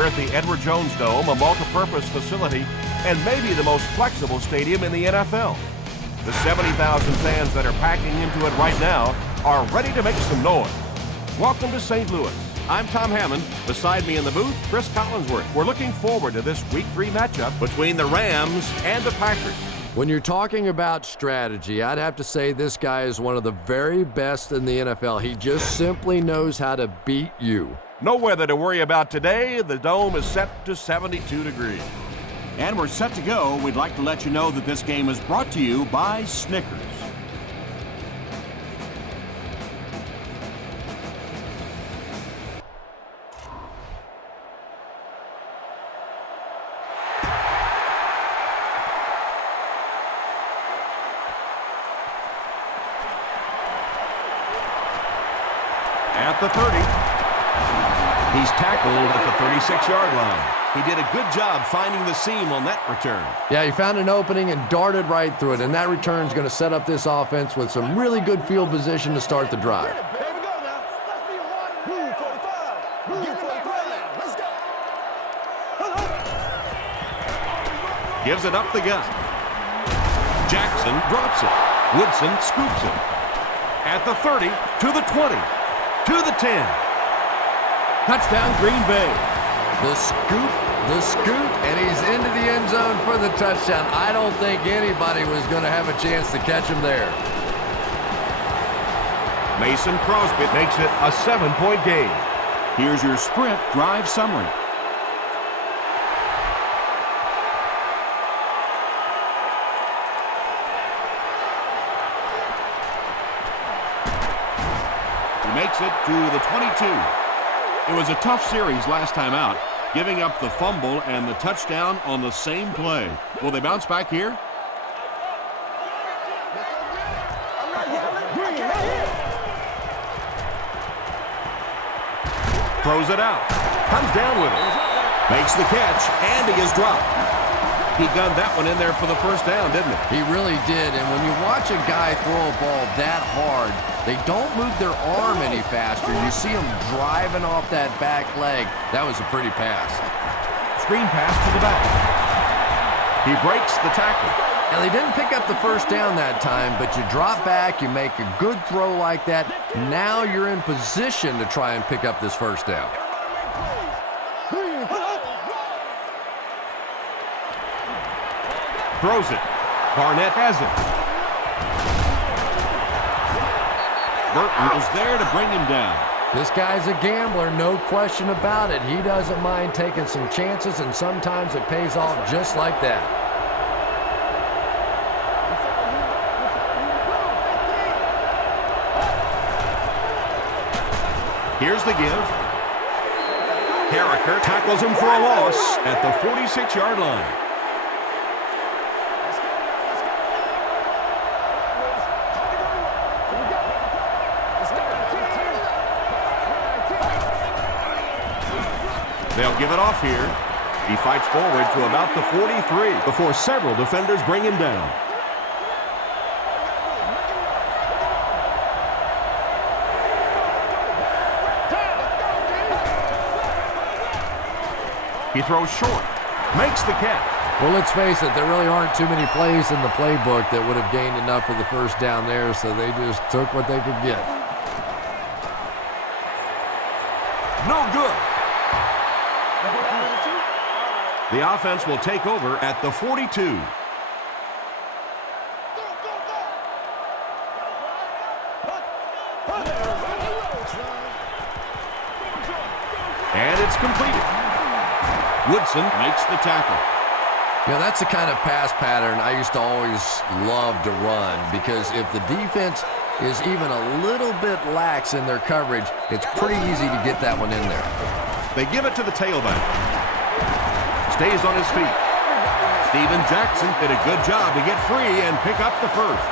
We're at the Edward Jones Dome, a multi-purpose facility and maybe the most flexible stadium in the NFL. The 70,000 fans that are packing into it right now are ready to make some noise. Welcome to St. Louis. I'm Tom Hammond. Beside me in the booth, Chris Collinsworth. We're looking forward to this Week 3 matchup between the Rams and the Packers. When you're talking about strategy, I'd have to say this guy is one of the very best in the NFL. He just simply knows how to beat you. No weather to worry about today. The dome is set to 72 degrees. And we're set to go. We'd like to let you know that this game is brought to you by Snickers. At the 30. He's tackled at the 36-yard line. He did a good job finding the seam on that return. Yeah, he found an opening and darted right through it, and that return is going to set up this offense with some really good field position to start the drive. Gives it up the gut. Jackson drops it. Woodson scoops it. At the 30, to the 20, to the 10. Touchdown, Green Bay. The scoop, and he's into the end zone for the touchdown. I don't think anybody was going to have a chance to catch him there. Mason Crosby makes it a 7-point game. Here's your sprint drive summary. He makes it to the 22. It was a tough series last time out, giving up the fumble and the touchdown on the same play. Will they bounce back here? Throws it out. Comes down with it. Makes the catch, and he is dropped. He gunned that one in there for the first down, didn't he? He really did, and when you watch a guy throw a ball that hard, they don't move their arm any faster. You see them driving off that back leg. That was a pretty pass. Screen pass to the back. He breaks the tackle. Now, they didn't pick up the first down that time, but you drop back, you make a good throw like that. Now you're in position to try and pick up this first down. Throws it. Barnett has it. Burton was there to bring him down. This guy's a gambler, no question about it. He doesn't mind taking some chances, and sometimes it pays off just like that. Here's the give. Harriker tackles him for a loss at the 46-yard line. They'll give it off here. He fights forward to about the 43 before several defenders bring him down. He throws short. Makes the catch. Well, let's face it, there really aren't too many plays in the playbook that would have gained enough for the first down there, so they just took what they could get. No good. The offense will take over at the 42. And it's completed. Woodson makes the tackle. You know, that's the kind of pass pattern I used to always love to run, because if the defense is even a little bit lax in their coverage, it's pretty easy to get that one in there. They give it to the tailback. Stays on his feet. Steven Jackson did a good job to get free and pick up the first.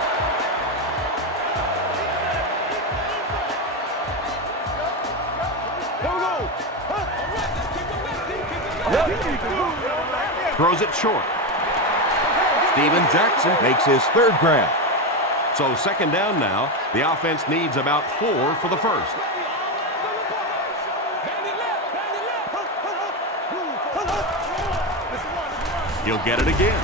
Throws it short. Steven Jackson makes his third grab. So second down now. The offense needs about 4 for the first. He'll get it again.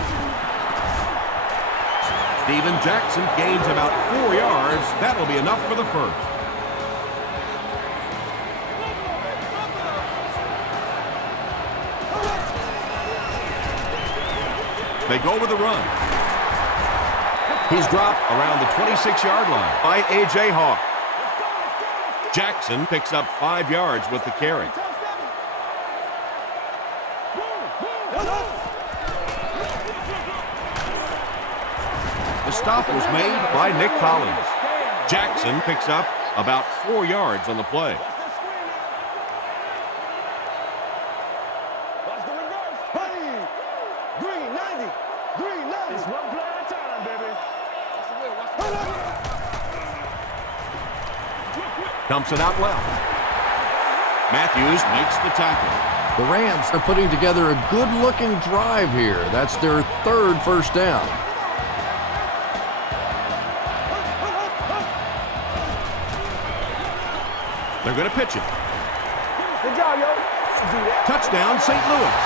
Steven Jackson gains about 4 yards. That'll be enough for the first. They go with the run. He's dropped around the 26-yard line by A.J. Hawk. Jackson picks up 5 yards with the carry. The stop was made by Nick Collins. Jackson picks up about 4 yards on the play. Dumps it out left. Matthews makes the tackle. The Rams are putting together a good-looking drive here. That's their 3rd first down. They're going to pitch it. Good job, yo. Touchdown, St. Louis.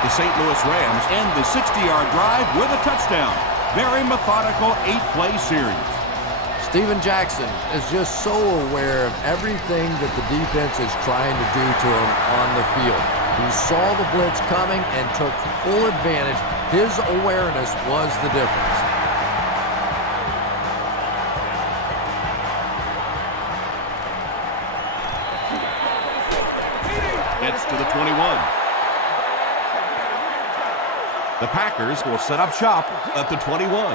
The St. Louis Rams end the 60-yard drive with a touchdown. Very methodical 8-play series. Steven Jackson is just so aware of everything that the defense is trying to do to him on the field. He saw the blitz coming and took full advantage. His awareness was the difference. Gets to the 21. The Packers will set up shop at the 21.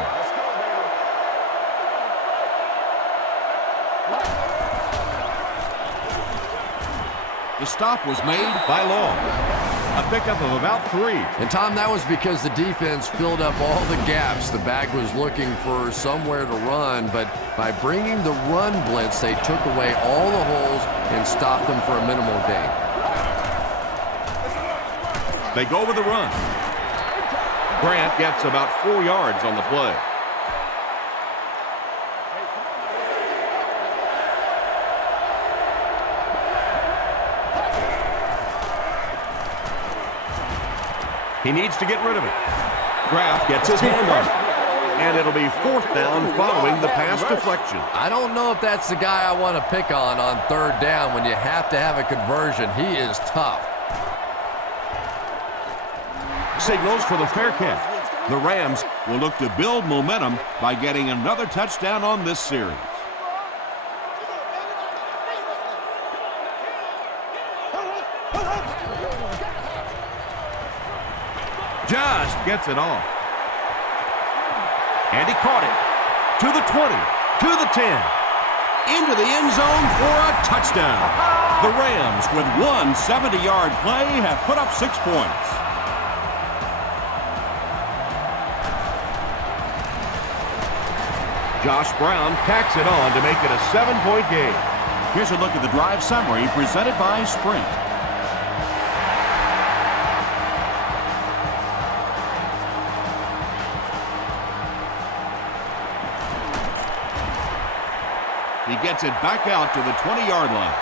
The stop was made by Long. A pickup of about 3. And, Tom, that was because the defense filled up all the gaps. The back was looking for somewhere to run, but by bringing the run blitz, they took away all the holes and stopped them for a minimal gain. They go with the run. Grant gets about 4 yards on the play. He needs to get rid of it. Graff gets his hand on it. And it'll be 4th down following the pass deflection. I don't know if that's the guy I want to pick on 3rd down when you have to have a conversion. He is tough. Signals for the fair catch. The Rams will look to build momentum by getting another touchdown on this series. Just gets it off. And he caught it. To the 20. To the 10. Into the end zone for a touchdown. The Rams, with one 70-yard play, have put up 6 points. Josh Brown tacks it on to make it a 7-point game. Here's a look at the drive summary presented by Sprint. He gets it back out to the 20-yard line.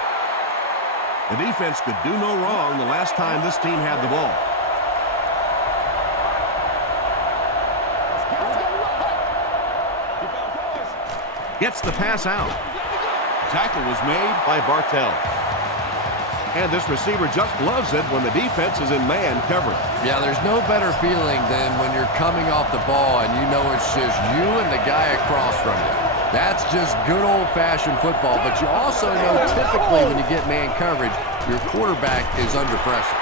The defense could do no wrong the last time this team had the ball. Gets the pass out. Tackle was made by Bartell. And this receiver just loves it when the defense is in man coverage. Yeah, there's no better feeling than when you're coming off the ball and you know it's just you and the guy across from you. That's just good old-fashioned football, but you also know typically when you get man coverage, your quarterback is under pressure.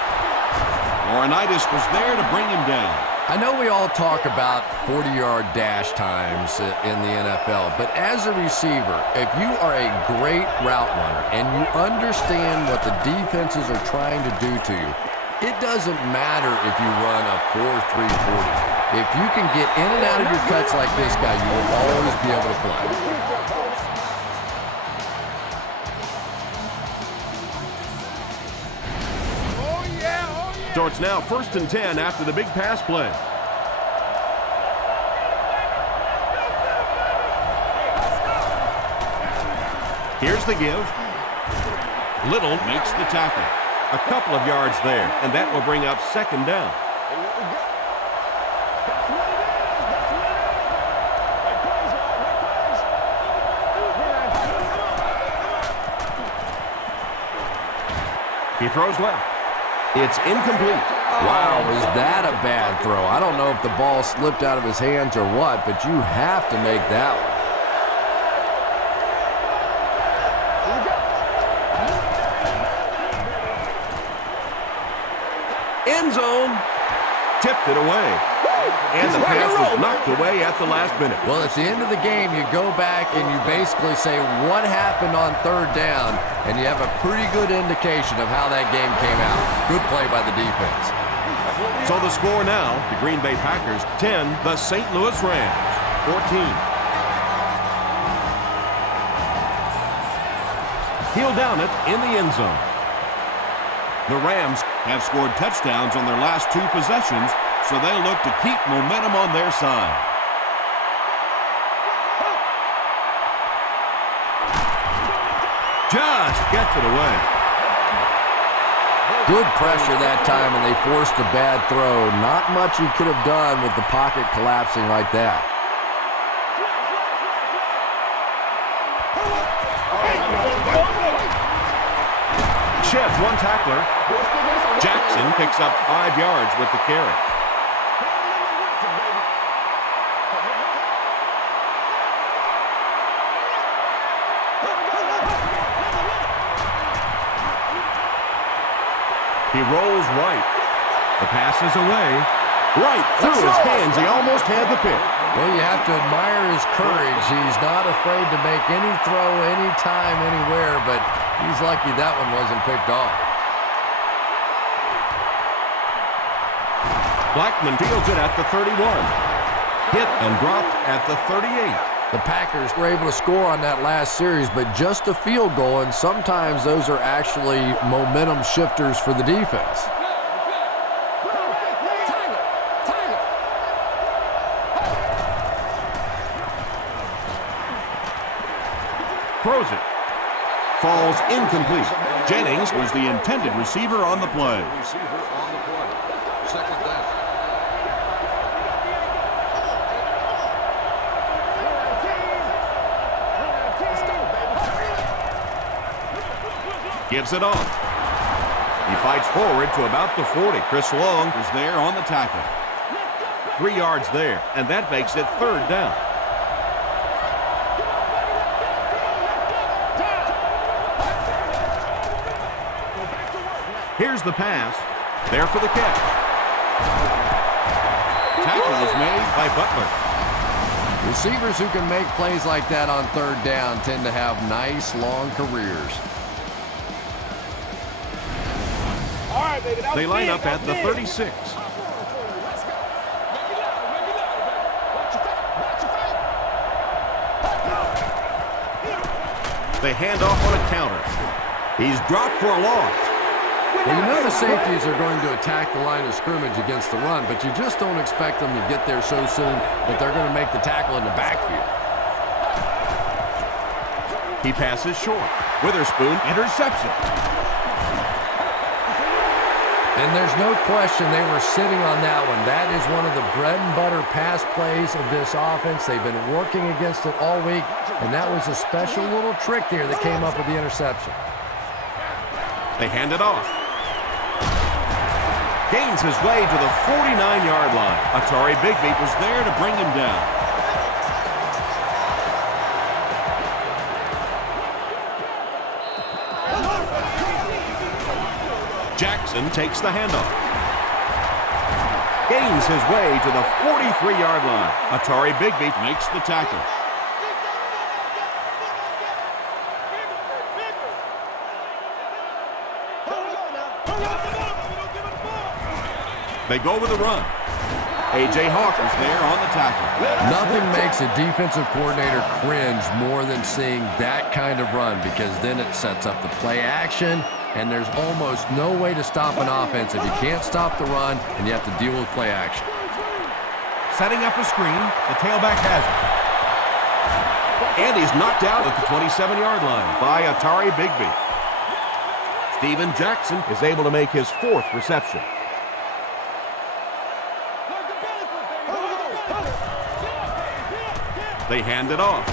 Laurinaitis was there to bring him down. I know we all talk about 40-yard dash times in the NFL, but as a receiver, if you are a great route runner and you understand what the defenses are trying to do to you, it doesn't matter if you run a 4.340. If you can get in and out of your cuts like this guy, you will always be able to play. So it's now 1st and 10 after the big pass play. Here's the give. Little makes the tackle. A couple of yards there, and that will bring up 2nd down. He throws left. It's incomplete. Wow, was that a bad throw? I don't know if the ball slipped out of his hands or what, but you have to make that one. End zone. Tipped it away. And the pass was knocked away at the last minute. Well, at the end of the game, you go back and you basically say what happened on third down, and you have a pretty good indication of how that game came out. Good play by the defense. So the score now, the Green Bay Packers 10, the St. Louis Rams 14. He'll down it in the end zone. The Rams have scored touchdowns on their last two possessions, so they'll look to keep momentum on their side. Just gets it away. Good pressure that time, and they forced a bad throw. Not much he could have done with the pocket collapsing like that. Sheds one tackler. Jackson picks up 5 yards with the carry. He rolls right. The pass is away. Right through his hands. He almost had the pick. Well, you have to admire his courage. He's not afraid to make any throw, anytime, anywhere, but he's lucky that one wasn't picked off. Blackman fields it at the 31. Hit and dropped at the 38. The Packers were able to score on that last series, but just a field goal, and sometimes those are actually momentum shifters for the defense. Throws it. Falls incomplete. Jennings was the intended receiver on the play. Second down. Gives it off. He fights forward to about the 40. Chris Long is there on the tackle. 3 yards there, and that makes it third down. Here's the pass. There for the catch. Tackle was made by Butler. Receivers who can make plays like that on third down tend to have nice, long careers. They line up at the 36. They hand off on a counter. He's dropped for a loss. Well, you know the safeties are going to attack the line of scrimmage against the run, but you just don't expect them to get there so soon that they're going to make the tackle in the backfield. He passes short. Witherspoon intercepts it. And there's no question they were sitting on that one. That is one of the bread and butter pass plays of this offense. They've been working against it all week, and that was a special little trick there that came up with the interception. They hand it off. Gains his way to the 49-yard line. Atari Bigby was there to bring him down. Jackson takes the handoff. Gains his way to the 43-yard line. Atari Bigby Makes the tackle. They go with a run. A.J. Hawk is there on the tackle. Nothing makes a defensive coordinator cringe more than seeing that kind of run, because then it sets up the play action, and there's almost no way to stop an offense if you can't stop the run and you have to deal with play action. Setting up a screen, the tailback has it. And he's knocked out at the 27-yard line by Atari Bigby. Steven Jackson is able to make his 4th reception. They hand it off.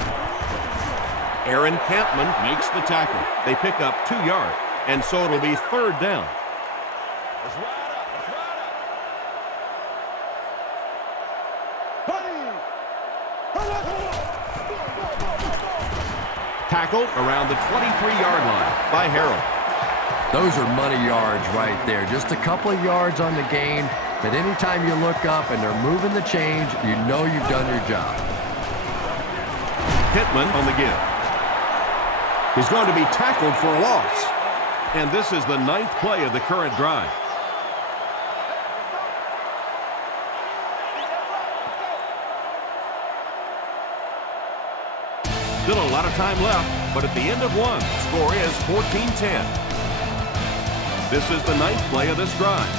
Aaron Campman makes the tackle. They pick up 2 yards, and so it'll be 3rd down. Tackle around the 23-yard line by Harold. Those are money yards right there. Just a couple of yards on the game, but anytime you look up and they're moving the change, you know you've done your job. Pittman on the give. He's going to be tackled for a loss. And this is the 9th play of the current drive. Still a lot of time left, but at the end of one, score is 14-10. This is the 9th play of this drive.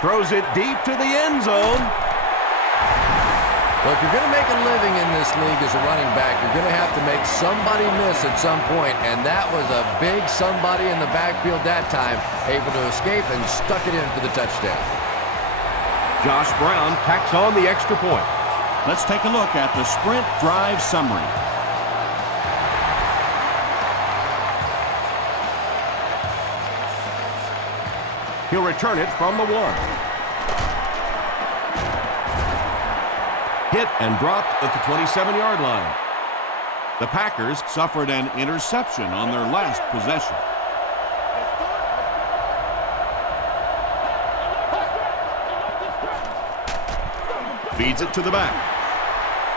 Throws it deep to the end zone. Well, if you're going to make a living in this league as a running back, you're going to have to make somebody miss at some point, and that was a big somebody in the backfield that time, able to escape and stuck it in for the touchdown. Josh Brown tacks on the extra point. Let's take a look at the sprint drive summary. He'll return it from the 1. Hit and dropped at the 27-yard line. The Packers suffered an interception on their last possession. Feeds it to the back.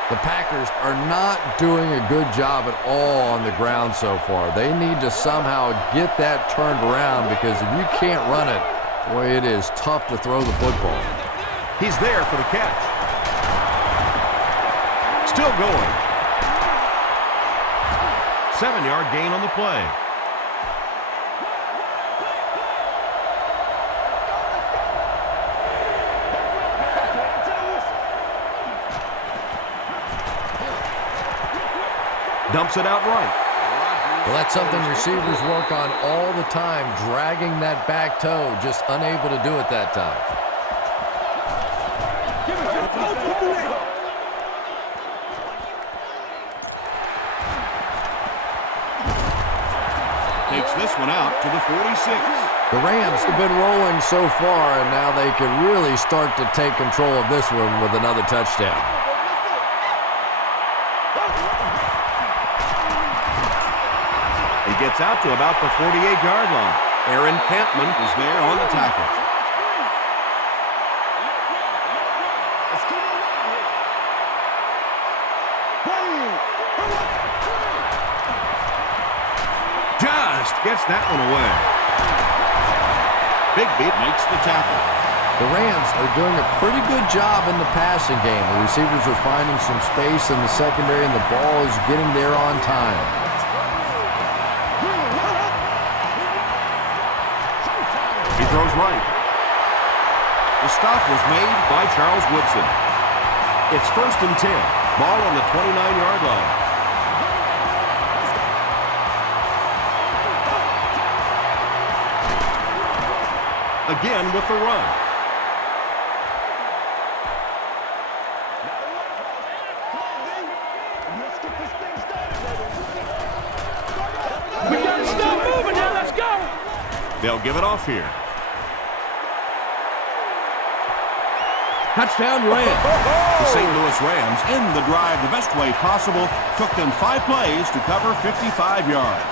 The Packers are not doing a good job at all on the ground so far. They need to somehow get that turned around, because if you can't run it, boy, it is tough to throw the football. He's there for the catch. Still going. 7-yard gain on the play. Dumps it out right. Well, that's something receivers work on all the time, dragging that back toe, just unable to do it that time. Takes this one out to the 46. The Rams have been rolling so far, and now they can really start to take control of this one with another touchdown. He gets out to about the 48-yard line. Aaron Campman is there on the tackle. Just gets that one away. Big Beat makes the tackle. The Rams are doing a pretty good job in the passing game. The receivers are finding some space in the secondary, and the ball is getting there on time. He throws right. The stop was made by Charles Woodson. It's 1st and 10. Ball on the 29-yard line. Again with the run. We gotta stop moving now. Let's go. They'll give it off here. Touchdown Rams. The St. Louis Rams end the drive the best way possible. Took them 5 plays to cover 55 yards.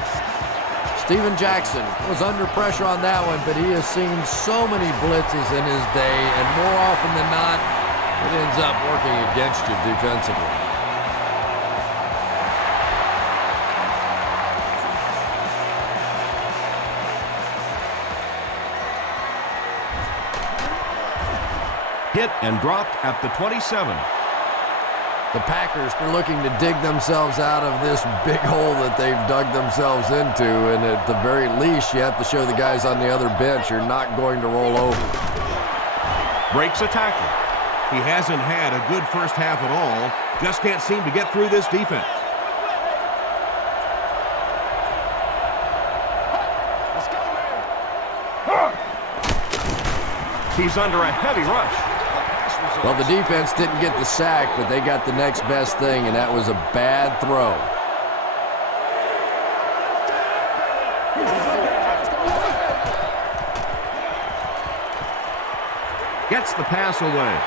Steven Jackson was under pressure on that one, but he has seen so many blitzes in his day, and more often than not, it ends up working against you defensively. Hit and dropped at the 27. The Packers are looking to dig themselves out of this big hole that they've dug themselves into, and at the very least, you have to show the guys on the other bench you're not going to roll over. Breaks a tackle. He hasn't had a good first half at all. Just can't seem to get through this defense. He's under a heavy rush. Well, the defense didn't get the sack, but they got the next best thing, and that was a bad throw. Gets the pass away.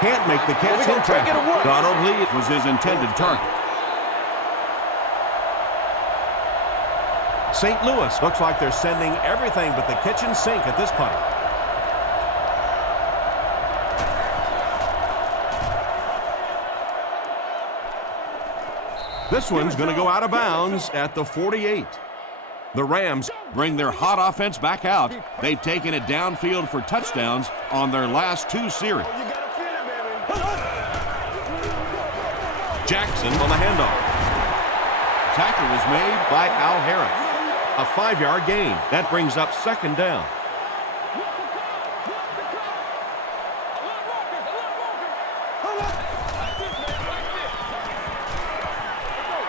Can't make the catch in traffic. Donald Lee was his intended target. St. Louis looks like they're sending everything but the kitchen sink at this point. This one's going to go out of bounds at the 48. The Rams Bring their hot offense back out. They've taken it downfield for touchdowns on their last 2 series. Jackson on the handoff. Tackle was made by Al Harris. A 5-yard gain. That brings up 2nd down.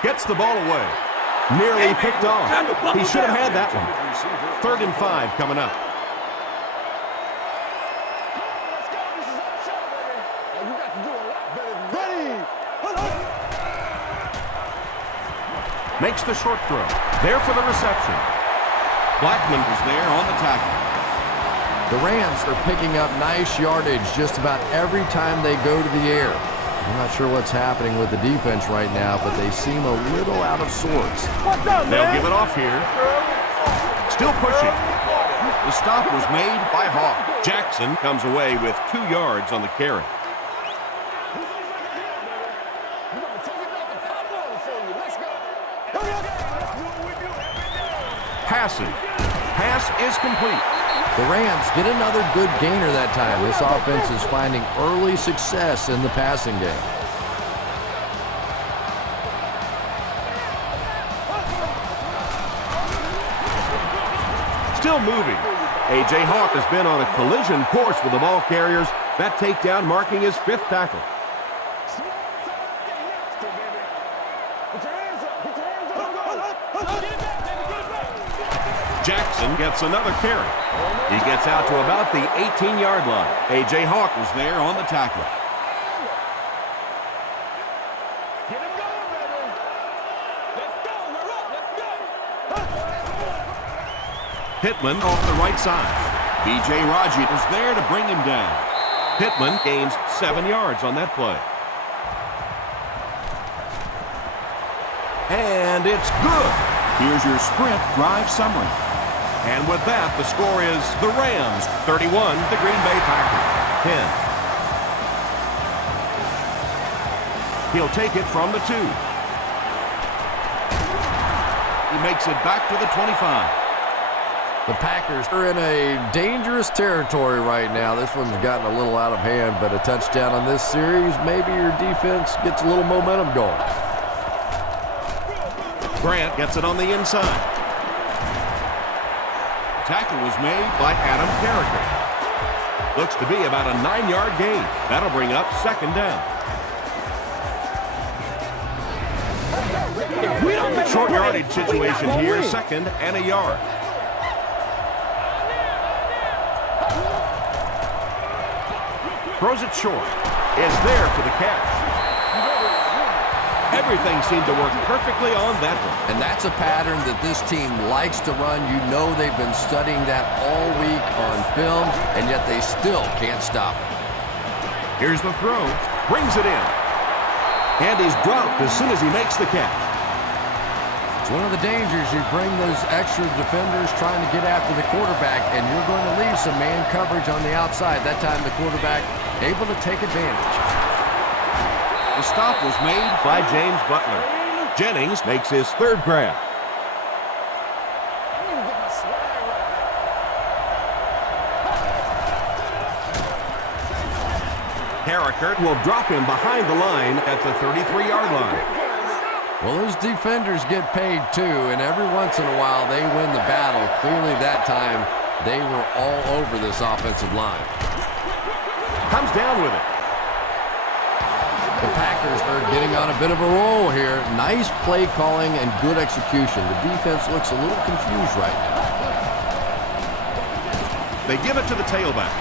Gets the ball away. Nearly picked off. He should have had that one. 3rd and 5 coming up. Makes the short throw. There for the reception. Blackman was there on the tackle. The Rams are picking up nice yardage just about every time they go to the air. I'm not sure what's happening with the defense right now, but they seem a little out of sorts. They'll give it off here. Still pushing. The stop was made by Hawk. Jackson comes away with 2 yards on the carry. Passing. Pass is complete. The Rams get another good gainer that time. This offense is finding early success in the passing game. Still moving. A.J. Hawk has been on a collision course with the ball carriers. That takedown marking his 5th tackle. Jackson gets another carry. He gets out to about the 18-yard line. A.J. Hawk was there on the tackle. Pittman off the right side. B.J. Raji was there to bring him down. Pittman gains 7 yards on that play. And it's good. Here's your sprint drive summary. And with that, the score is the Rams 31, the Green Bay Packers 10. He'll take it from the 2. He makes it back to the 25. The Packers are in a dangerous territory right now. This one's gotten a little out of hand, but a touchdown on this series, maybe your defense gets a little momentum going. Grant gets it on the inside. Tackle was made by Adam Carricker. Looks to be about a 9-yard gain. That'll bring up 2nd down. Short yardage situation here, 2nd and a yard. Throws it short. Is there for the catch. Everything seemed to work perfectly on that one. And that's a pattern that this team likes to run. You know they've been studying that all week on film, and yet they still can't stop it. Here's the throw. Brings it in. And he's dropped as soon as he makes the catch. It's one of the dangers. You bring those extra defenders trying to get after the quarterback, and you're going to leave some man coverage on the outside. That time the quarterback able to take advantage. The stop was made by James Butler. Jennings makes his 3rd grab. Carricker will drop him behind the line at the 33-yard line. Well, those defenders get paid too, and every once in a while they win the battle. Clearly that time they were all over this offensive line. Comes down with it. The Packers are getting on a bit of a roll here. Nice play calling and good execution. The defense looks a little confused right now. They give it to the tailback.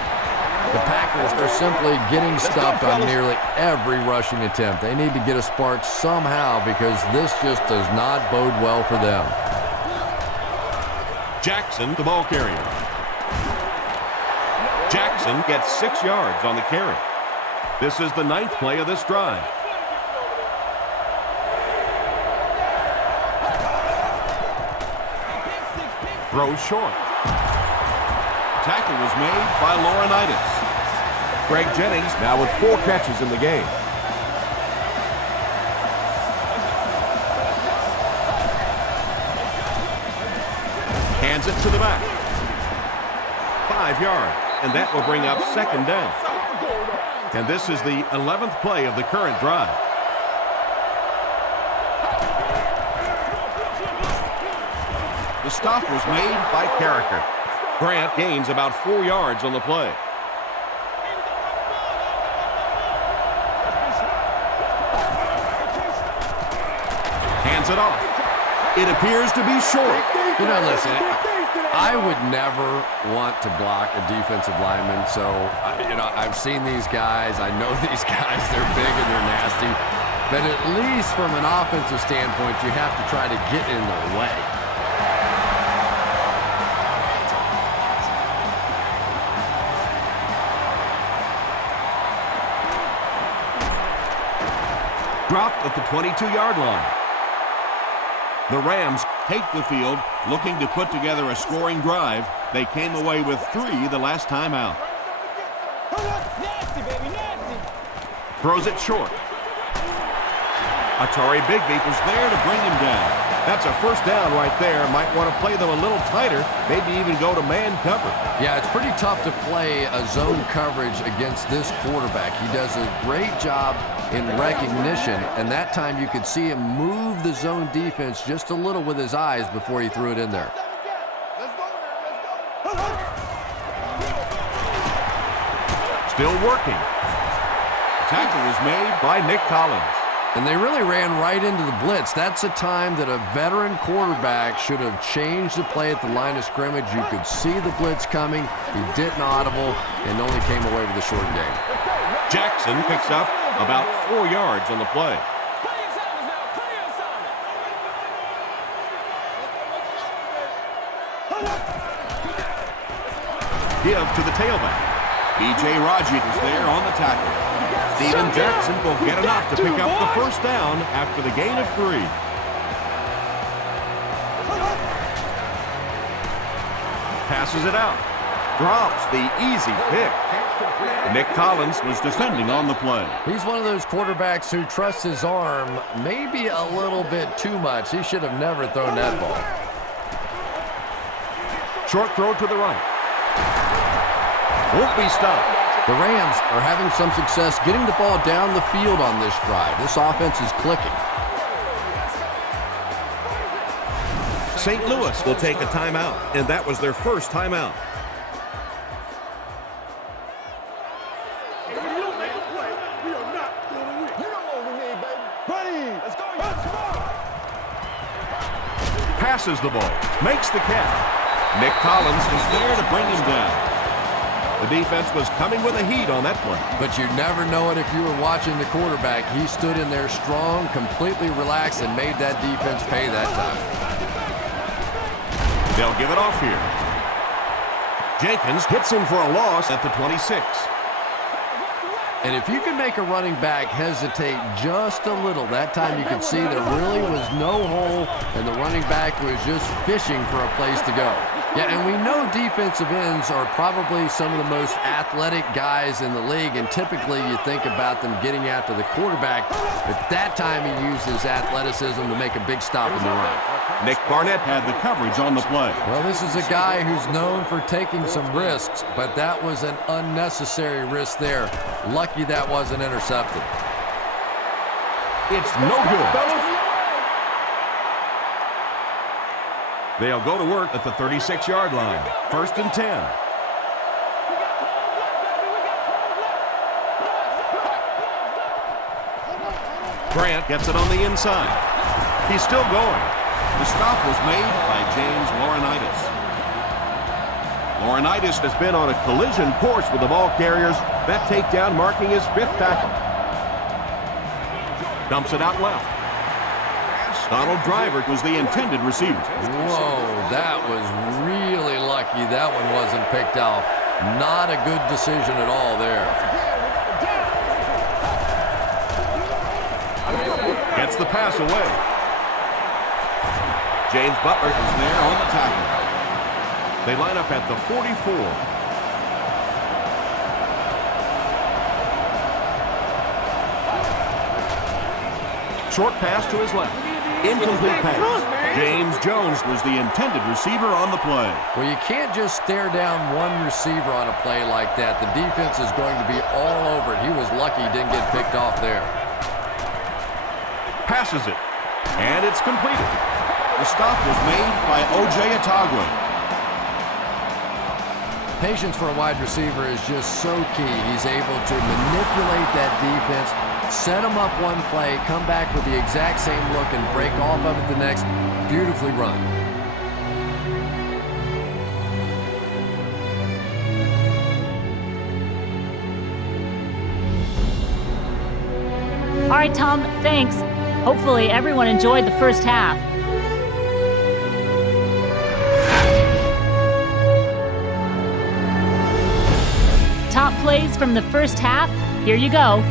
The Packers are simply getting stuffed on nearly every rushing attempt. They need to get a spark somehow because this just does not bode well for them. Jackson, the ball carrier. Jackson gets 6 yards on the carry. This is the 9th play of this drive. Throws short. Tackle was made by Laurinaitis. Greg Jennings now with 4 catches in the game. Hands it to the back. 5 yards, and that will bring up 2nd down. And this is the 11th play of the current drive. The stop was made by Carricker. Grant gains about 4 yards on the play. Hands it off. It appears to be short. You know, listen, I would never want to block a defensive lineman. So, I've seen these guys. I know these guys. They're big and they're nasty. But at least from an offensive standpoint, you have to try to get in their way. Dropped at the 22-yard line. The Rams take the field, looking to put together a scoring drive. They came away with 3 the last time out. Throws it short. Atari Bigby was there to bring him down. That's a first down right there. Might want to play them a little tighter, maybe even go to man cover. Yeah, it's pretty tough to play a zone coverage against this quarterback. He does a great job in recognition, and that time you could see him move the zone defense just a little with his eyes before he threw it in there. Still working. Tackle was made by Nick Collins. And they really ran right into the blitz. That's a time that a veteran quarterback should have changed the play at the line of scrimmage. You could see the blitz coming. He didn't audible and only came away with a short game. Jackson picks up about 4 yards on the play. Give to the tailback. B.J. Rajic is there on the tackle. Steven Jackson will get enough to pick up the first down after the gain of 3. Passes it out. Drops the easy pick. Nick Collins was defending on the play. He's one of those quarterbacks who trusts his arm maybe a little bit too much. He should have never thrown that ball. Short throw to the right. Won't be stopped. The Rams are having some success getting the ball down the field on this drive. This offense is clicking. St. Louis will take a timeout, and that was their first timeout. Passes the ball, makes the catch. Nick Collins is there to bring him down. The defense was coming with a heat on that play. But you never know it if you were watching the quarterback. He stood in there strong, completely relaxed, and made that defense pay that time. They'll give it off here. Jenkins hits him for a loss at the 26. And if you can make a running back hesitate just a little, that time you could see there really was no hole, and the running back was just fishing for a place to go. Yeah, and we know defensive ends are probably some of the most athletic guys in the league, and typically you think about them getting after the quarterback, but that time he used his athleticism to make a big stop in the run. Nick Barnett had the coverage on the play. Well, this is a guy who's known for taking some risks, but that was an unnecessary risk there. Lucky that wasn't intercepted. It's no good. They'll go to work at the 36-yard line. 1st and 10. Grant gets it on the inside. He's still going. The stop was made by James Laurinaitis. Laurinaitis Has been on a collision course with the ball carriers. That takedown marking his 5th tackle. Dumps it out left. Donald Driver was the intended receiver. Whoa, that was really lucky that one wasn't picked off. Not a good decision at all there. Gets the pass away. James Butler is there on the tackle. They line up at the 44. Short pass to his left. Incomplete pass. James Jones was the intended receiver on the play. Well, you can't just stare down one receiver on a play like that. The defense is going to be all over it. He was lucky he didn't get picked off there. Passes it. And it's completed. The stop was made by O.J. Atagwe. Patience for a wide receiver is just so key. He's able to manipulate that defense, set them up one play, come back with the exact same look, and break off of it the next. Beautifully run. All right, Tom, thanks. Hopefully everyone enjoyed the first half. Top plays from the first half. Here you go.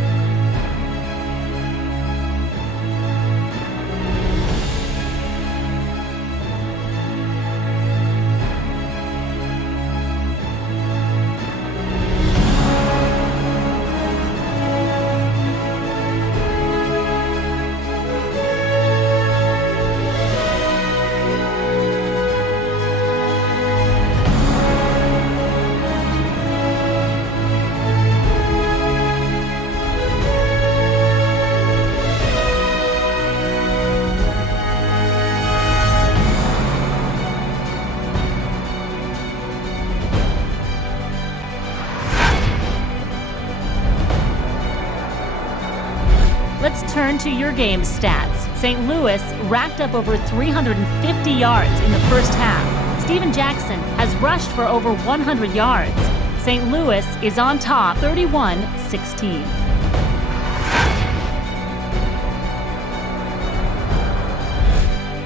Let's turn to your game stats. St. Louis racked up over 350 yards in the first half. Steven Jackson has rushed for over 100 yards. St. Louis is on top 31-16.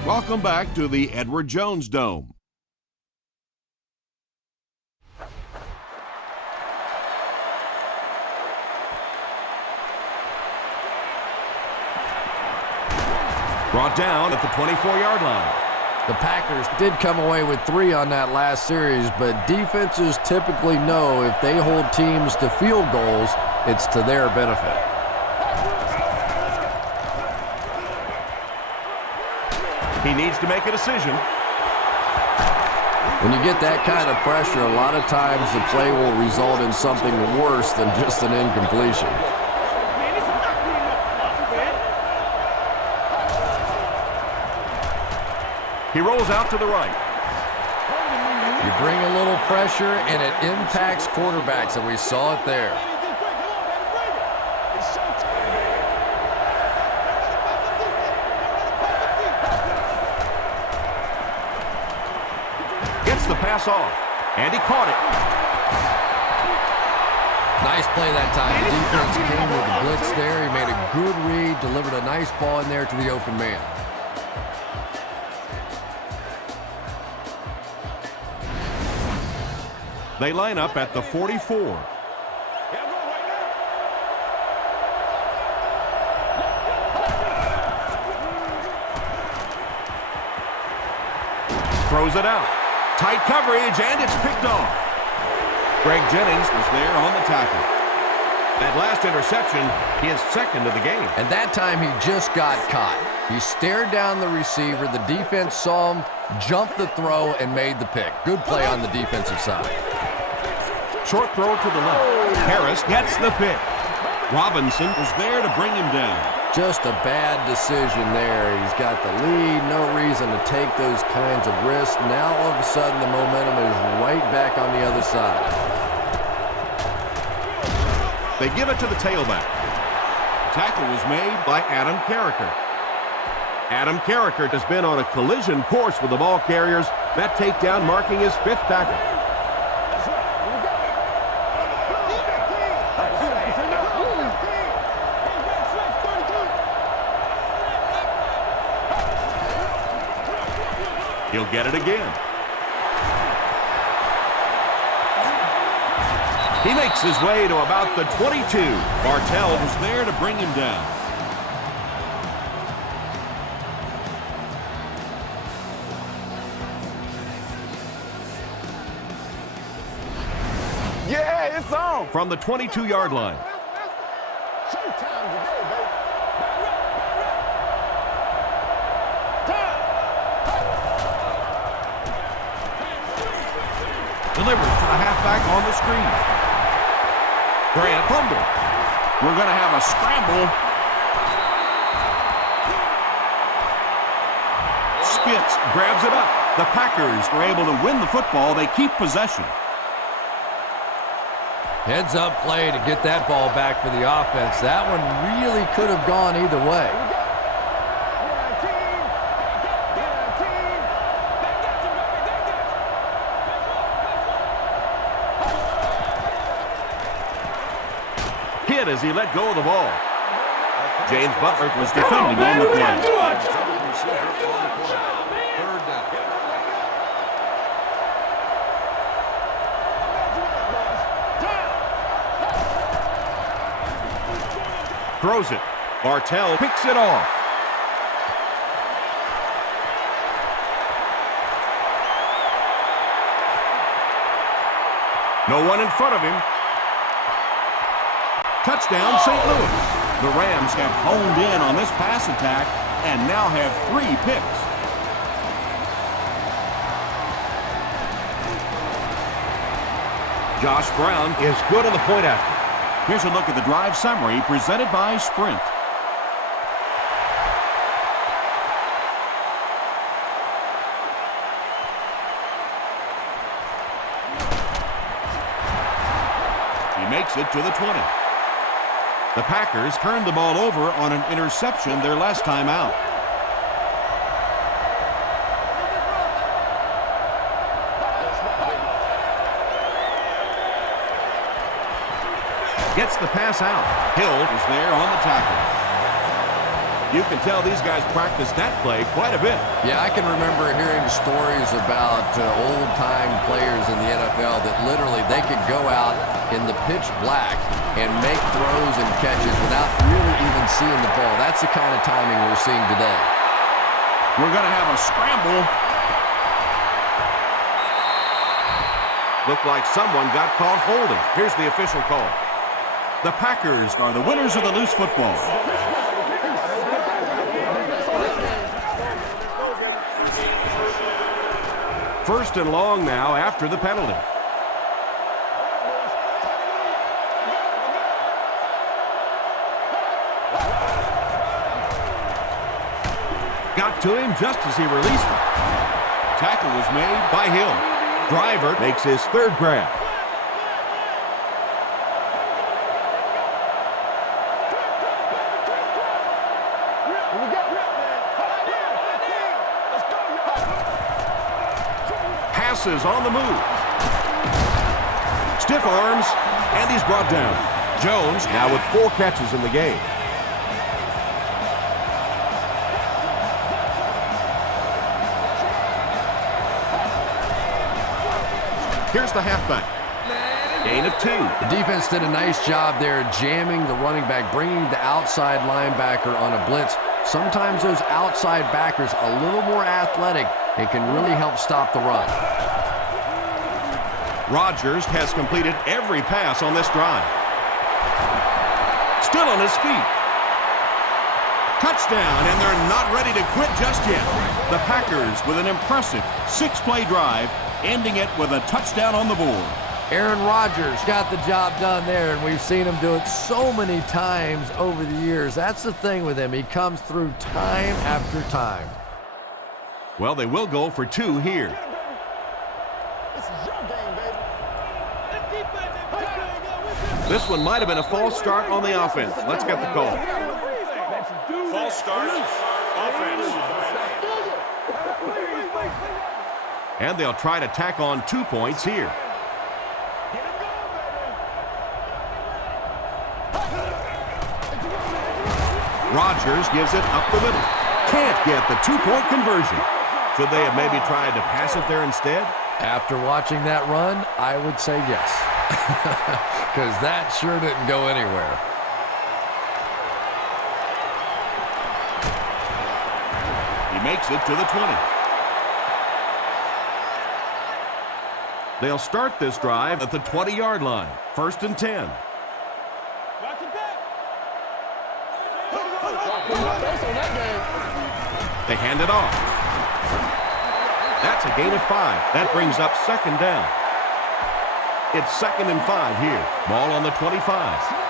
Welcome back to the Edward Jones Dome. Brought down at the 24-yard line. The Packers did come away with 3 on that last series, but defenses typically know if they hold teams to field goals, it's to their benefit. He needs to make a decision. When you get that kind of pressure, a lot of times the play will result in something worse than just an incompletion. He rolls out to the right. You bring a little pressure, and it impacts quarterbacks, and we saw it there. Gets the pass off, and he caught it. Nice play that time. The defense came with the blitz there. He made a good read, delivered a nice ball in there to the open man. They line up at the 44. Throws it out. Tight coverage, and it's picked off. Greg Jennings was there on the tackle. That last interception, his second of the game. And that time he just got caught. He stared down the receiver. The defense saw him, jumped the throw, and made the pick. Good play on the defensive side. Short throw to the left. Harris gets the pick. Robinson was there to bring him down. Just a bad decision there. He's got the lead, no reason to take those kinds of risks. Now all of a sudden the momentum is right back on the other side. They give it to the tailback. Tackle was made by Adam Carricker. Adam Carricker has been on a collision course with the ball carriers. That takedown marking his 5th tackle. He'll get it again. He makes his way to about the 22. Bartell was there to bring him down. Yeah, it's on. From the 22-yard line. Delivers to the halfback on the screen. Grant fumble. We're going to have a scramble. Spitz grabs it up. The Packers are able to win the football. They keep possession. Heads up play to get that ball back for the offense. That one really could have gone either way. Hit as he let go of the ball. James Butler Was defending on the play. Throws it. Bartell picks it off. No one in front of him. Touchdown, St. Louis. The Rams have honed in on this pass attack and now have 3 picks. Josh Brown is good on the point after. Here's a look at the drive summary presented by Sprint. He makes it to the 20. The Packers turned the ball over on an interception their last time out. Gets the pass out. Hill is there on the tackle. You can tell these guys practice that play quite a bit. Yeah, I can remember hearing stories about old-time players in the NFL that literally they could go out in the pitch black and make throws and catches without really even seeing the ball. That's the kind of timing we're seeing today. We're going to have a scramble. Looked like someone got caught holding. Here's the official call. The Packers are the winners of the loose football. First and long now after the penalty. Got to him just as he released it. Tackle was made by Hill. Driver makes his third grab. Passes on the move. Stiff arms, and he's brought down. Jones now with 4 catches in the game. Here's the halfback. Gain of 2. The defense did a nice job there jamming the running back, bringing the outside linebacker on a blitz. Sometimes those outside backers a little more athletic and can really help stop the run. Rodgers has completed every pass on this drive. Still on his feet. Touchdown, and they're not ready to quit just yet. The Packers with an impressive 6-play drive, ending it with a touchdown on the board. Aaron Rodgers got the job done there, and we've seen him do it so many times over the years. That's the thing with him. He comes through time after time. Well, they will go for 2 here. This one might have been a false start on the offense. Let's get the call. False start, offense. And they'll try to tack on 2 points here. Rodgers gives it up the middle. Can't get the 2-point conversion. Should they have maybe tried to pass it there instead? After watching that run, I would say yes. Because that sure didn't go anywhere. He makes it to the 20. They'll start this drive at the 20-yard line. 1st and 10. They hand it off. That's a gain of 5. That brings up 2nd down. It's 2nd and 5 here. Ball on the 25.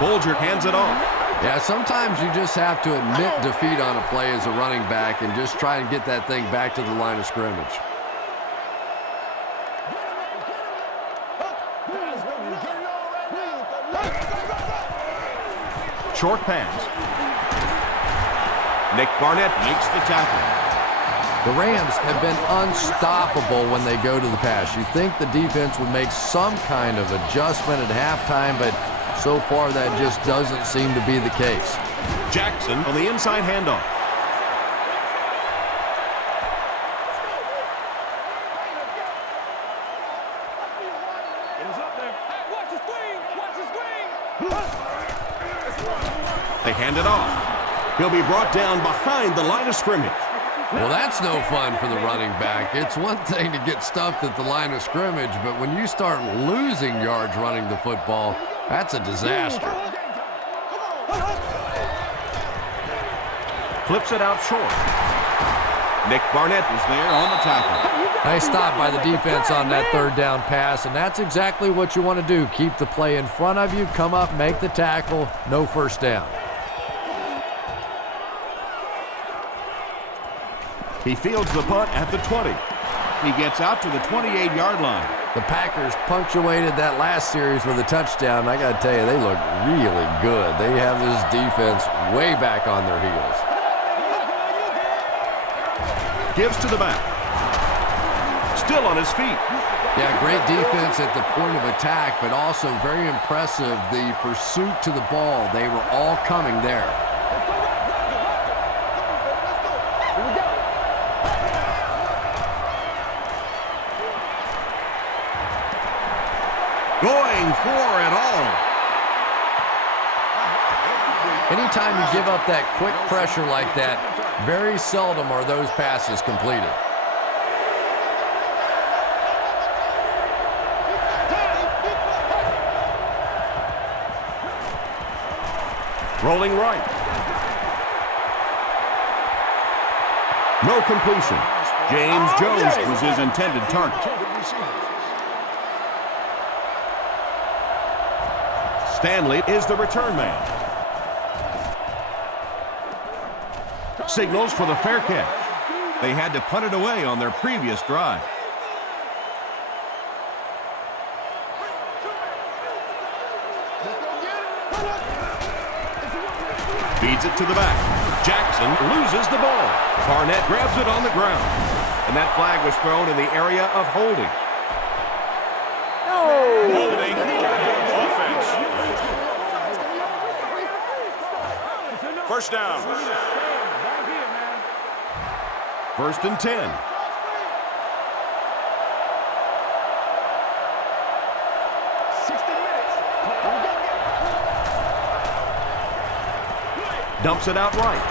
Bolger hands it off. Yeah, sometimes you just have to admit defeat on a play as a running back and just try and get that thing back to the line of scrimmage. Short pass. Nick Barnett makes the tackle. The Rams have been unstoppable when they go to the pass. You think the defense would make some kind of adjustment at halftime, but so far that just doesn't seem to be the case. Jackson on the inside handoff. They hand it off. He'll be brought down behind the line of scrimmage. Well, that's no fun for the running back. It's one thing to get stuffed at the line of scrimmage, but when you start losing yards running the football, that's a disaster. Flips it out short. Nick Barnett is there on the tackle. Nice stop by the defense on that 3rd down pass, and that's exactly what you want to do. Keep the play in front of you, come up, make the tackle, no 1st down. He fields the punt at the 20. He gets out to the 28-yard line. The Packers punctuated that last series with a touchdown. I got to tell you, they look really good. They have this defense way back on their heels. Gives to the back. Still on his feet. Yeah, great defense at the point of attack, but also very impressive the pursuit to the ball. They were all coming there. Going for it all. Anytime you give up that quick pressure like that, very seldom are those passes completed. Rolling right. No completion. James Jones was his intended target. Stanley is the return man. Signals for the fair catch. They had to punt it away on their previous drive. Feeds it to the back. Jackson loses the ball. Barnett grabs it on the ground. And that flag was thrown in the area of holding. Holding. Offense. 1st down. 1st and 10. Dumps it out right.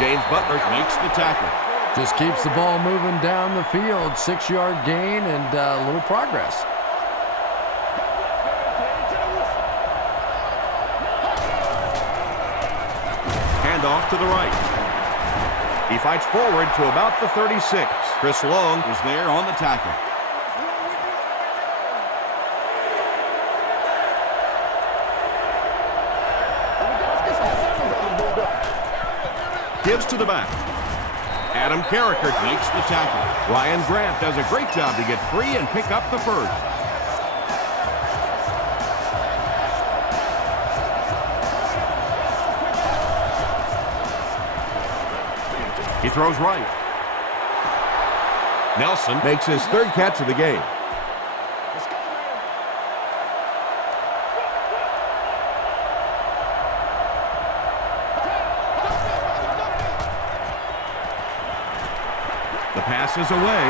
James Butler makes the tackle. Just keeps the ball moving down the field. 6-yard gain and a little progress. Hand off to the right. He fights forward to about the 36. Chris Long is there on the tackle. Gives to the back. Adam Carricker makes the tackle. Ryan Grant does a great job to get free and pick up the 1st. He throws right. Nelson makes his 3rd catch of the game. pass is away.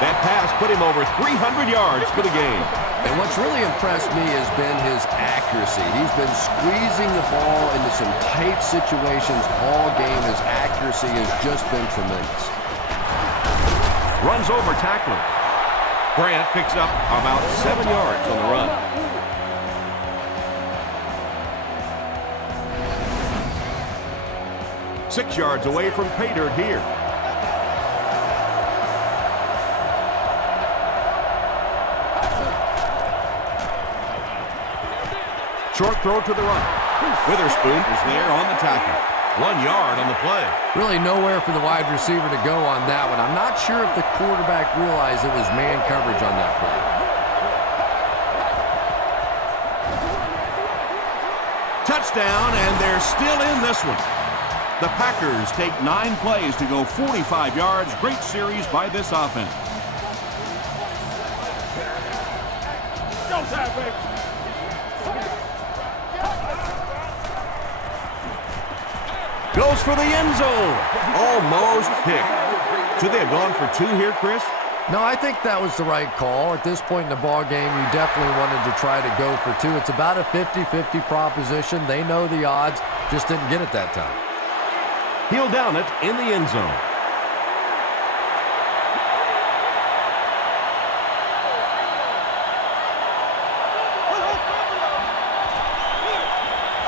That pass put him over 300 yards for the game. And what's really impressed me has been his accuracy. He's been squeezing the ball into some tight situations all game. His accuracy has just been tremendous. Runs over tackler. Grant picks up about 7 yards on the run. Six yards away from pay dirt here. Short throw to the right. Witherspoon is there on the tackle. 1 yard on the play. Really nowhere for the wide receiver to go on that one. I'm not sure if the quarterback realized it was man coverage on that play. Touchdown, and they're still in this one. The Packers take 9 plays to go 45 yards. Great series by this offense. Goes for the end zone. Almost picked. Should they have gone for 2 here, Chris? No, I think that was the right call. At this point in the ball game, you definitely wanted to try to go for 2. It's about a 50-50 proposition. They know the odds, just didn't get it that time. He'll down it in the end zone.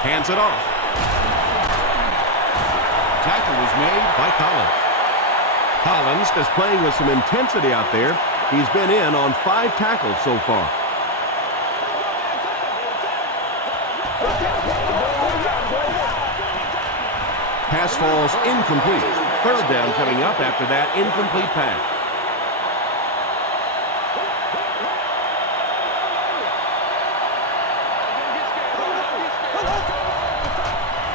Hands it off. Tackle was made by Collins. Collins is playing with some intensity out there. He's been in on 5 tackles so far. Pass falls incomplete. Third down coming up after that incomplete pass.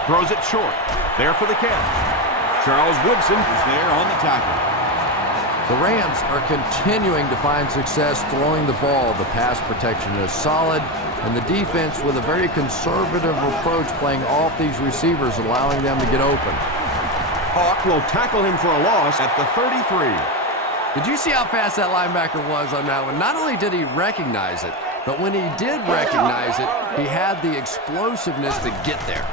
Throws it short. There for the catch. Charles Woodson is there on the tackle. The Rams are continuing to find success throwing the ball. The pass protection is solid, and the defense with a very conservative approach playing off these receivers, allowing them to get open. Hawk will tackle him for a loss at the 33. Did you see how fast that linebacker was on that one? Not only did he recognize it, but when he did recognize it, he had the explosiveness to get there.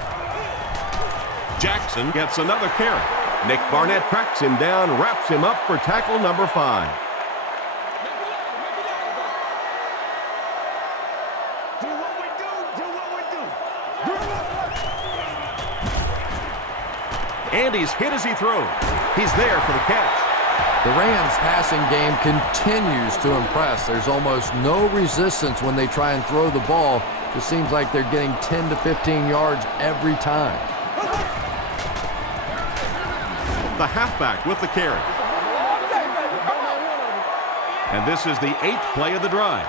Jackson gets another carry. Nick Barnett tracks him down, wraps him up for tackle number 5. And he's hit as he throws. He's there for the catch. The Rams' passing game continues to impress. There's almost no resistance when they try and throw the ball. It seems like they're getting 10 to 15 yards every time. The halfback with the carry. And this is the 8th play of the drive.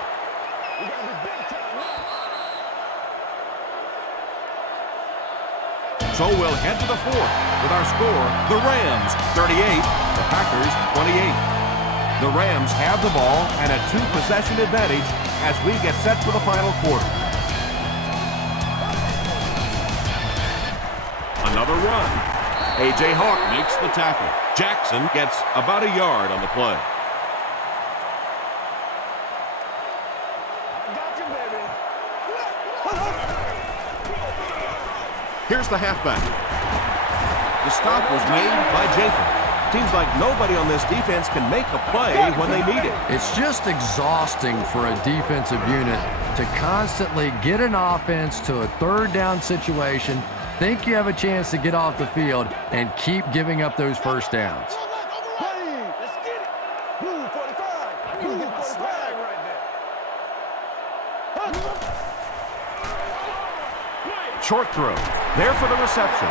So we'll head to the 4th with our score, the Rams 38, the Packers 28. The Rams have the ball and a 2-possession advantage as we get set for the final quarter. Another run. A.J. Hawk makes the tackle. Jackson gets about a yard on the play. Here's the halfback. The stop was made by Jenkins. Seems like nobody on this defense can make a play when they need it. It's just exhausting for a defensive unit to constantly get an offense to a 3rd down situation, think you have a chance to get off the field, and keep giving up those first downs. Short throw. There for the reception.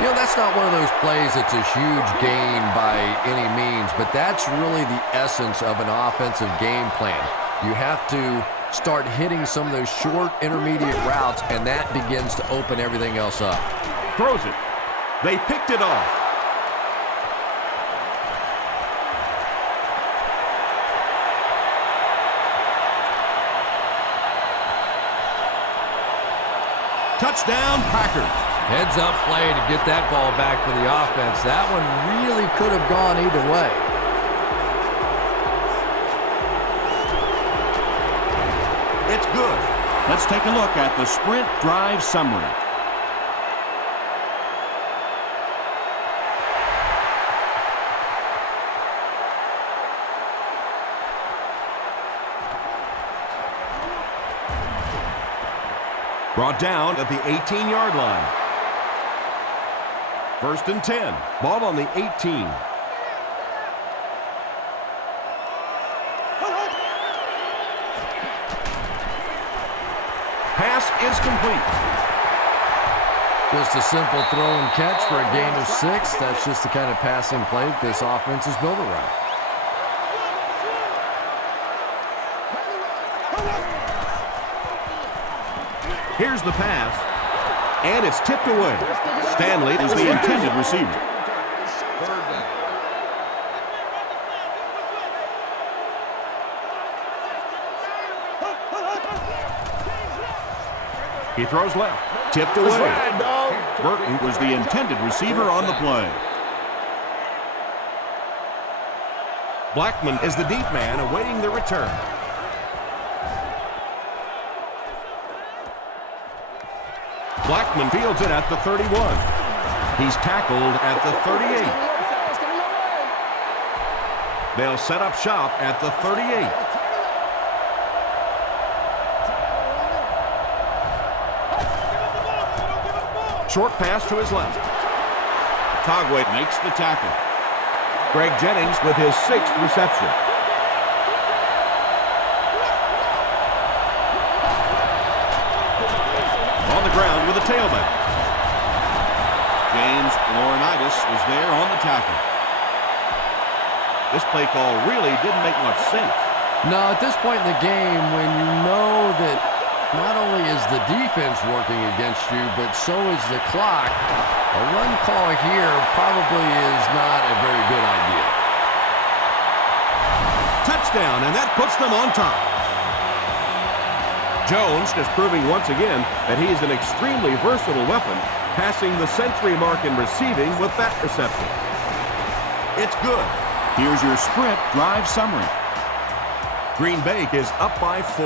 You know, that's not one of those plays that's a huge gain by any means, but that's really the essence of an offensive game plan. You have to start hitting some of those short intermediate routes, and that begins to open everything else up. Throws it. They picked it off. Touchdown, Packers. Heads-up play to get that ball back for the offense. That one really could have gone either way. It's good. Let's take a look at the sprint drive summary. Brought down at the 18-yard line. 1st and 10. Ball on the 18. Pass is complete. Just a simple throw and catch for a gain of 6. That's just the kind of passing play that this offense is built around. Here's the pass, and it's tipped away. Stanley is the intended receiver. He throws left, tipped away. Burton was the intended receiver on the play. Blackman is the deep man awaiting the return. Blackman fields it at the 31. He's tackled at the 38. They'll set up shop at the 38. Short pass to his left. Togway makes the tackle. Greg Jennings with his 6th reception. On the ground with a tailback. James Laurinaitis was there on the tackle. This play call really didn't make much sense. No, at this point in the game, when you know that not only is the defense working against you, but so is the clock, a run call here probably is not a very good idea. Touchdown, and that puts them on top. Jones is proving once again that he is an extremely versatile weapon, passing the century mark in receiving with that reception. It's good. Here's your sprint drive summary. Green Bay is up by 4.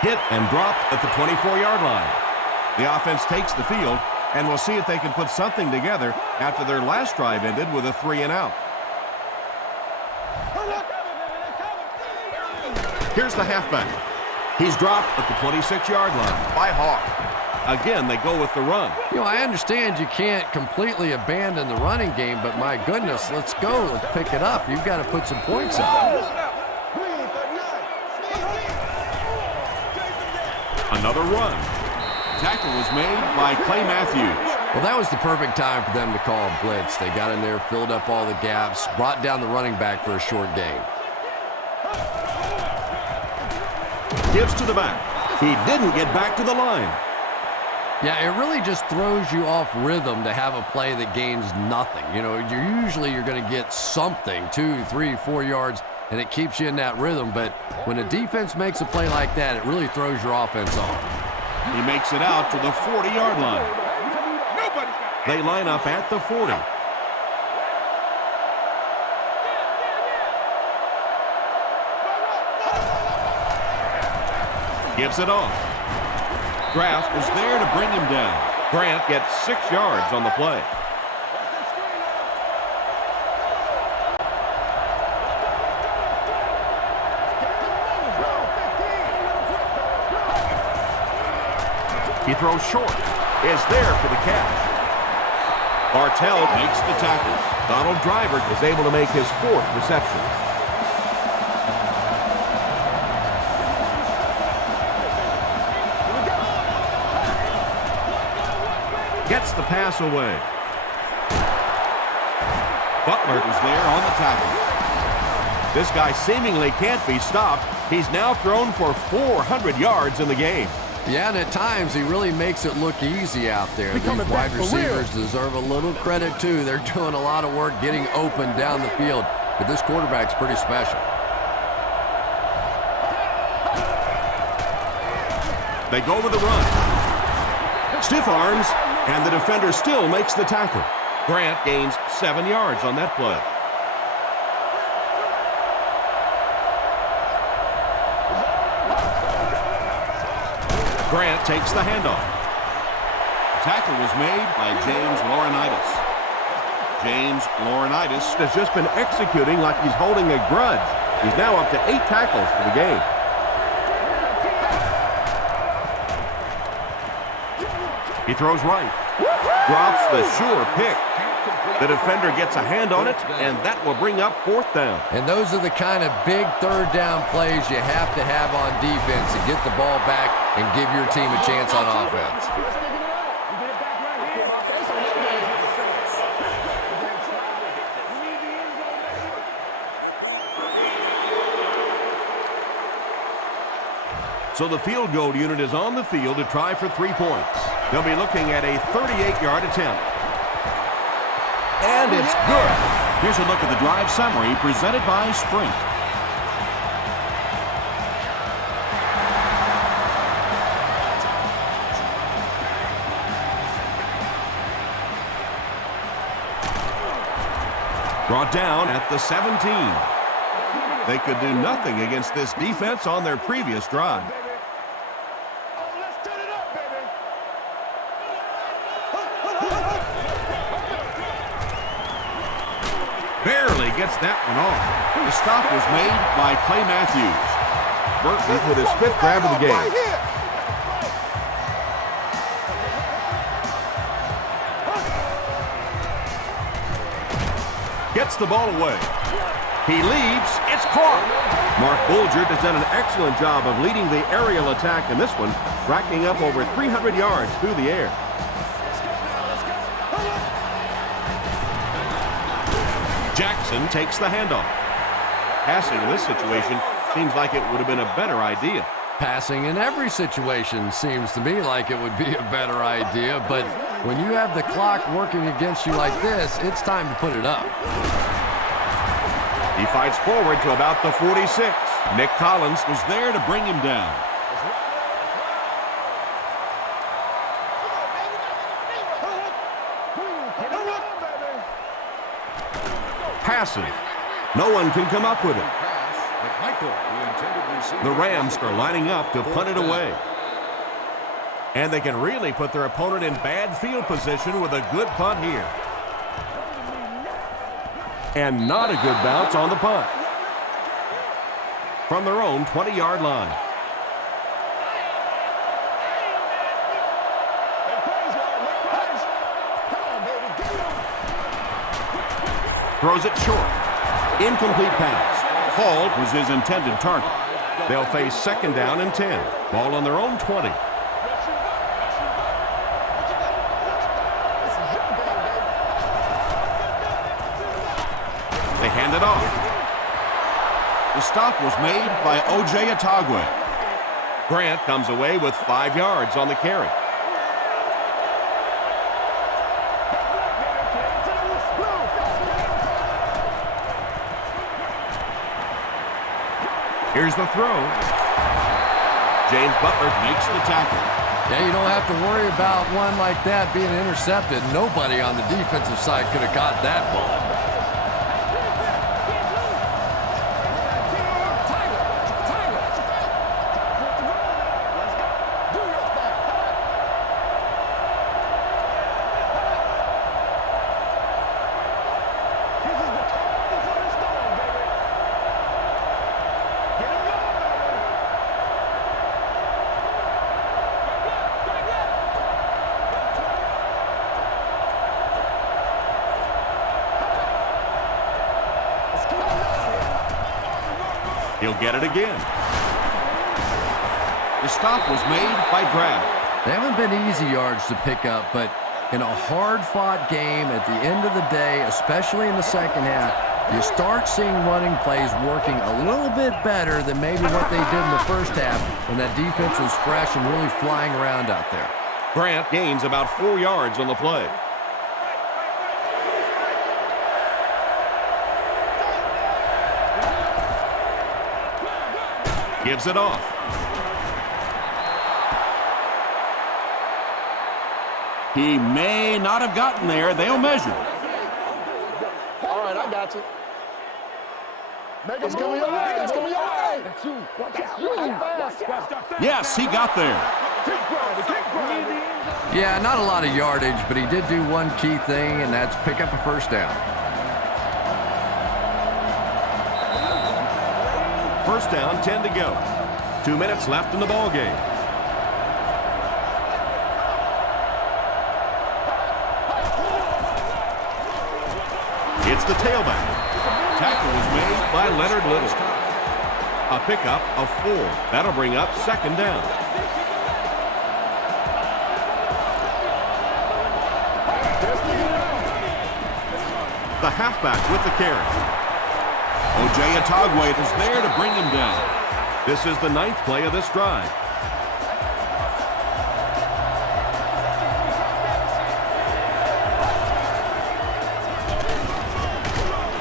Hit and dropped at the 24-yard line. The offense takes the field, and we'll see if they can put something together after their last drive ended with a 3-and-out. Here's the halfback. He's dropped at the 26-yard line by Hawk. Again, they go with the run. You know, I understand you can't completely abandon the running game, but my goodness, let's go. Let's pick it up. You've got to put some points up. Another run. Tackle was made by Clay Matthews. Well, that was the perfect time for them to call a blitz. They got in there, filled up all the gaps, brought down the running back for a short gain. Gives to the back. He didn't get back to the line. Yeah, it really just throws you off rhythm to have a play that gains nothing. You know, you're going to get something, 2, 3, 4 yards, and it keeps you in that rhythm. But when a defense makes a play like that, it really throws your offense off. He makes it out to the 40-yard line. They line up at the 40. Gives it off. Kraft is there to bring him down. Grant gets 6 yards on the play. He throws short. Is there for the catch. Bartell Makes the tackle. Donald Driver is able to make his 4th reception. Gets the pass away. Butler is there on the tackle. This guy seemingly can't be stopped. He's now thrown for 400 yards in the game. Yeah, and at times he really makes it look easy out there. These wide receivers deserve a little credit, too. They're doing a lot of work getting open down the field. But this quarterback's pretty special. They go with the run. Stiff arms, and the defender still makes the tackle. Grant gains 7 yards on that play. Grant takes the handoff. The tackle was made by James Laurinaitis. James Laurinaitis Has just been executing like he's holding a grudge. He's now up to 8 tackles for the game. He throws right. Drops the sure pick. The defender gets a hand on it, and that will bring up 4th down. And those are the kind of big 3rd down plays you have to have on defense to get the ball back and give your team a chance on offense. So the field goal unit is on the field to try for 3 points. They'll be looking at a 38-yard attempt. And it's good. Here's a look at the drive summary presented by Sprint. Brought down at the 17. They could do nothing against this defense on their previous drive. Barely gets that one off. The stop was made by Clay Matthews. Burton with his 5th grab of the game. Gets the ball away. He leaps. It's caught. Mark Bulger has done an excellent job of leading the aerial attack in this one, racking up over 300 yards through the air. Jackson takes the handoff. Passing in this situation seems like it would have been a better idea. Passing in every situation seems to me like it would be a better idea, but when you have the clock working against you like this, it's time to put it up. He fights forward to about the 46. Nick Collins Was there to bring him down. passing. No one can come up with it. The Rams are lining up to punt it away. And they can really put their opponent in bad field position with a good punt here. And not a good bounce on the punt. From their own 20-yard line. Throws it short. Incomplete pass. Hall was his intended target. They'll face second down and 10. Ball on their own 20. They hand it off. The stop was made by O.J. Atagwe. Grant comes away with 5 yards on the carry. Here's the throw. James Butler makes the tackle. Yeah, you don't have to worry about one like that being intercepted. Nobody on the defensive side could have caught that ball. He'll get it again. The stop was made by Grab. They haven't been easy yards to pick up, but in a hard-fought game at the end of the day, especially in the second half, you start seeing running plays working a little bit better than maybe what they did in the first half when that defense was fresh and really flying around out there. Grant gains about 4 yards on the play. Gives it off. He may not have gotten there. They'll measure. All right, I got you. Make us come your way. It's coming your way. Yes, he got there. Yeah, not a lot of yardage, but he did do one key thing, and that's pick up a first down. First down, 10 to go. 2 minutes left in the ball game. It's the tailback. Tackle was made by Leonard Little. A pickup of 4. That'll bring up second down. The halfback with the carry. O.J. Atogwe is there to bring him down. This is the 9th play of this drive.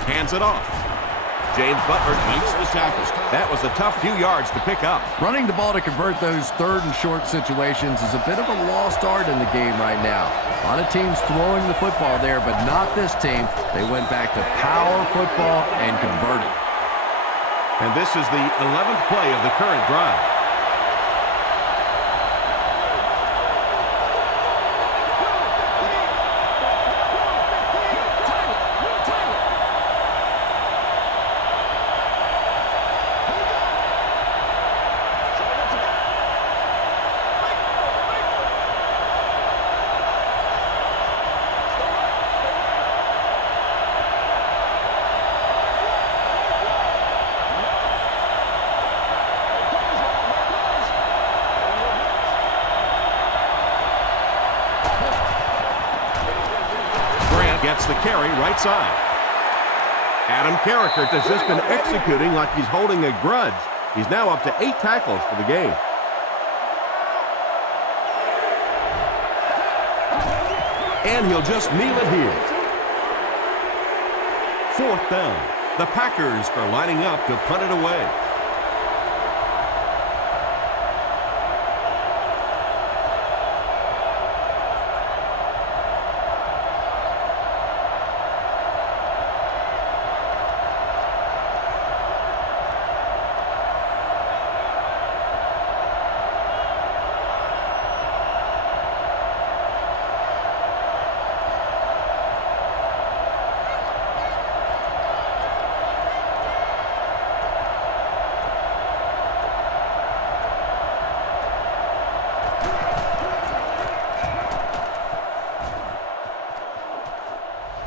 Hands it off. James Butler makes the tackle. That was a tough few yards to pick up. Running the ball to convert those 3rd and short situations is a bit of a lost art in the game right now. A lot of teams throwing the football there, but not this team. They went back to power football and converted. And this is the 11th play of the current drive. Gets the carry right side. Adam Carrickert has just been executing like he's holding a grudge. He's now up to 8 tackles for the game. And he'll just kneel it here. 4th down. The Packers are lining up to punt it away.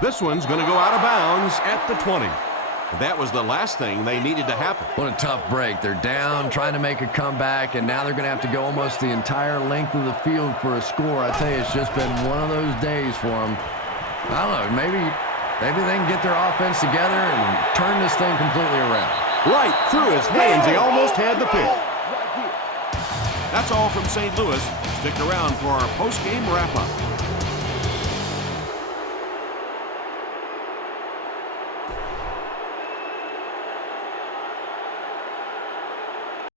This one's going to go out of bounds at the 20. That was the last thing they needed to happen. What a tough break. They're down, trying to make a comeback, and now they're going to have to go almost the entire length of the field for a score. I tell you, it's just been one of those days for them. I don't know, maybe they can get their offense together and turn this thing completely around. Right through his hands, he almost had the pick. That's all from St. Louis. Stick around for our post-game wrap-up.